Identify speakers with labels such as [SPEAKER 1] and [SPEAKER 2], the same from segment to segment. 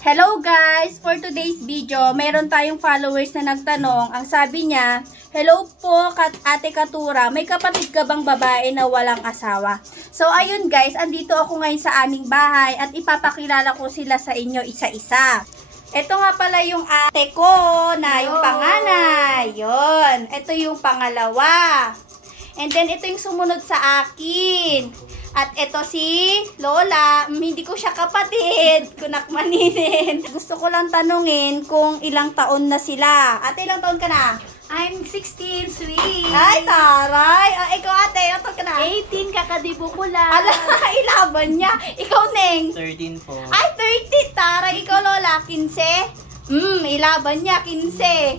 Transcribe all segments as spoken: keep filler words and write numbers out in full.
[SPEAKER 1] Hello guys! For today's video, mayroon tayong followers na nagtanong. Ang sabi niya, hello po Kat Ate Katura, may kapatid ka bang babae na walang asawa? So ayun guys, andito ako ngayon sa aming bahay at ipapakilala ko sila sa inyo isa-isa. Ito nga pala yung ate ko na yung panganay. Yun. Ito yung pangalawa. And then ito yung sumunod sa akin. At ito si Lola, mm, hindi ko siya kapatid, kunakmaninin. Gusto ko lang tanungin kung ilang taon na sila. Ate, ilang taon ka na?
[SPEAKER 2] I'm sixteen, sweet.
[SPEAKER 1] Ay, taray. Ah, ikaw ate, ilang taon ka na?
[SPEAKER 2] eighteen, kakadibo ko lang.
[SPEAKER 1] Ala, ilaban niya. Ikaw, Neng?
[SPEAKER 3] thirteen po.
[SPEAKER 1] Ay, thirty. Taray, ikaw Lola, fifteen? Hmm, ilaban niya, fifteen.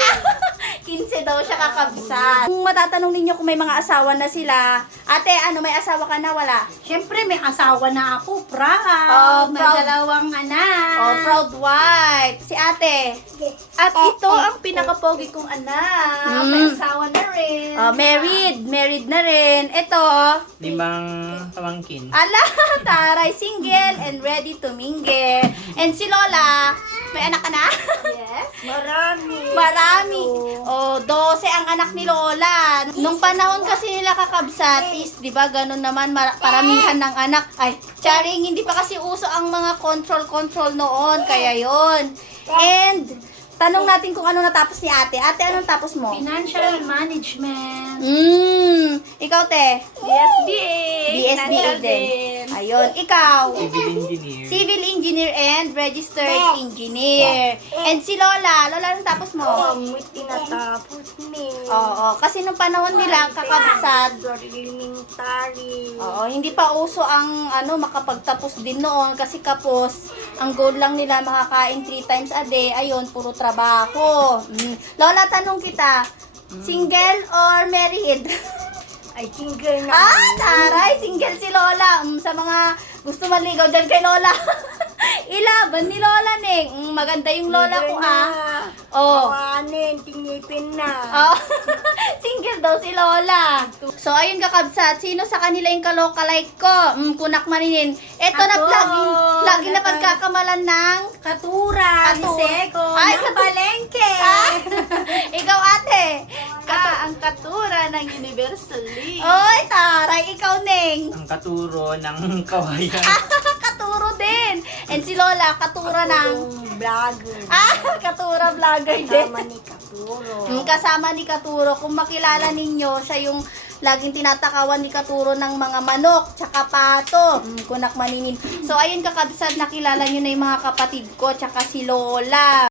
[SPEAKER 1] fifteen daw siya kakabsat. Kung matatanong ninyo kung may mga asawa na sila, ate, ano, may asawa ka na? Wala?
[SPEAKER 2] Siyempre, may asawa na ako, proud.
[SPEAKER 1] Oh,
[SPEAKER 2] may
[SPEAKER 1] proud.
[SPEAKER 2] dalawang anak.
[SPEAKER 1] Oh, proud wife. Si ate.
[SPEAKER 2] At ito ang pinakapogi kong anak.
[SPEAKER 1] Mm.
[SPEAKER 2] May asawa na rin.
[SPEAKER 1] Oh, married. Married na rin. Ito.
[SPEAKER 3] Limang pamangkin.
[SPEAKER 1] Ala, taray, single and ready to mingle. And si Lola, may anak ka na?
[SPEAKER 2] Yes. Marami.
[SPEAKER 1] Marami. Oh, twelve ang anak ni Lola. Nung panahon kasi nila kakabsatis, 'di ba? Ganun naman mar- paramihan ng anak. Ay, charing hindi pa kasi uso ang mga control-control noon, kaya 'yon. And tanong natin kung ano natapos ni Ate. Ate, anong tapos mo?
[SPEAKER 2] Financial management.
[SPEAKER 1] Mm, ikaw te.
[SPEAKER 2] B S B A.
[SPEAKER 1] B S B A
[SPEAKER 2] Financial
[SPEAKER 1] din. Ayun, ikaw.
[SPEAKER 3] Civil engineer.
[SPEAKER 1] Civil engineer and registered engineer. And si Lola, Lola, anong tapos mo?
[SPEAKER 2] may tinatapos ni.
[SPEAKER 1] Oo, kasi nung panahon nila kakabsat,
[SPEAKER 2] Elementary.
[SPEAKER 1] oo, hindi pa uso ang ano makapagtapos din noon kasi kapos ang goal lang nila makakain three times a day. Ayun, puro trabaho. Mm. Lola, tanong kita, single or married?
[SPEAKER 2] Ay, single na.
[SPEAKER 1] Ah, taray, single si Lola. Mm, sa mga gusto maligaw dyan kay Lola. Ilaban ni Lola, Neng. Mm, maganda yung Lola ko, ah. Oh.
[SPEAKER 2] Kawanin, tinipin na.
[SPEAKER 1] Oh, single daw si Lola. So, ayun kakabsat, sino sa kanila yung kalokalike ko? Mm, kunak maninin. Ito na
[SPEAKER 2] Ako.
[SPEAKER 1] lagi, lagi na pagkakamalan ng
[SPEAKER 2] Katura,
[SPEAKER 1] Katura.
[SPEAKER 2] Niseko,
[SPEAKER 1] Ay,
[SPEAKER 2] ng
[SPEAKER 1] katu-
[SPEAKER 2] palengke.
[SPEAKER 1] Ah, ikaw ate.
[SPEAKER 2] Ka, ang katura ng Universally.
[SPEAKER 1] Oy, taray, ikaw Neng.
[SPEAKER 3] Ang katuro ng kawayan.
[SPEAKER 1] Ah, katuro din. And si Lola, katura ng...
[SPEAKER 2] Yung vlogger.
[SPEAKER 1] Ah, katura vlogger din.
[SPEAKER 2] Kasama ni Katuro.
[SPEAKER 1] Mm, kasama ni Katuro. Kung makilala ninyo, siya yung laging tinatakawan ni Katuro ng mga manok, tsaka pato. Mm, kunak maninin. So, ayun kakabsat, nakilala nyo na yung mga kapatid ko, tsaka si Lola.